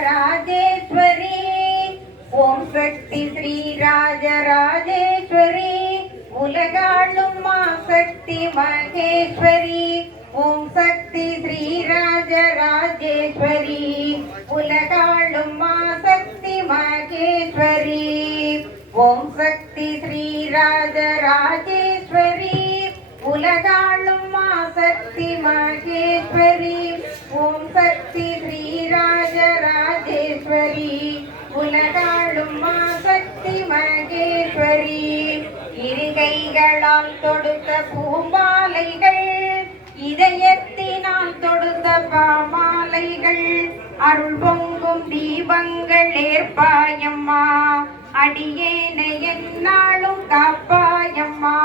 ராஜராஜேஸ்வரி ஓம் சக்தி ஸ்ரீ ராஜராஜேஸ்வரி உலகாளும் மா சக்தி மகேஸ்வரி. ஓம் சக்தி ஸ்ரீ ராஜராஜேஸ்வரி உலகாளும் மா சக்தி மகேஸ்வரி. ஓம் சக்தி ஸ்ரீ ராஜராஜேஸ்வரி உலகாளும் மா சக்தி மகேஸ்வரி. ஓம் சக்தி கைகளால் தொடுத்த பூமாலைகள் இதயத்தினால் தொடுத்த பாமாலைகள் அருள் பொங்கும் தீபங்கள் ஏற்பாயம்மா. அடியேனை என்னாலும் காப்பாயம்மா.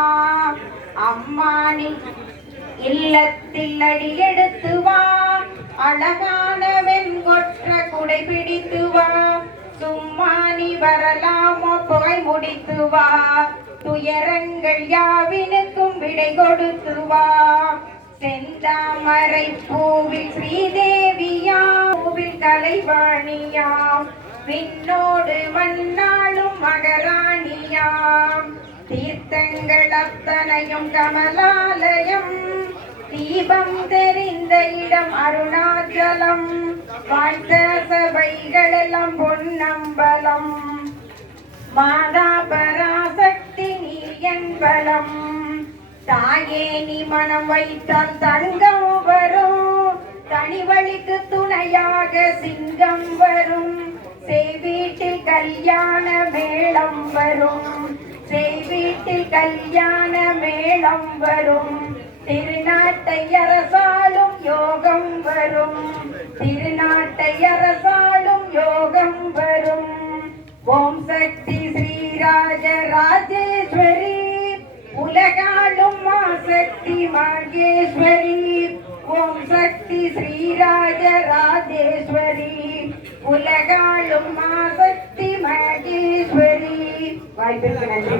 அம்மானி இல்லத்தில் அடியெடுத்து வா. அழகானவன் வெண்கொற்ற குடை பிடித்து வா. சும்மானி வரலாமோ புகை முடித்து வா. துயரங்கள் யாவினுக்கும் விடை கொடுத்துவா செந்தாமரை பூவில் ஸ்ரீதேவியா பூவில் கலைவாணியாம் விண்ணோடு மண்ணாளும் மகராணியாம். தீர்த்தங்கள் அத்தனையும் கமலாலயம். தீபம் தெரிந்த இடம் அருணாச்சலம். வாழ்த்த சபைகளெல்லாம் பொன்னம்பலம். மாதா தாயே நீ மனம் வைத்தால் தங்கம் வரும். தனிவழிக்கு துணையாக சிங்கம் வரும். செய்வீட்டில் கல்யாண மேளம் வரும். செய்வீட்டில் கல்யாண மேளம் வரும். திருநாட்டை அரசாலும் யோகம் வரும். திருநாட்டை அரசாலும் யோகம் வரும். ஓம் சக்தி ஸ்ரீராஜ ராஜேஸ்வரி உலகம் மா சக்தி மகேஸ்வரி ஓம் சக்தி ஸ்ரீராஜ ராஜேஸ்வரி உலகாளும் மா சக்தி மகேஸ்வரி. வாய்ப்பிற்கு நன்றி.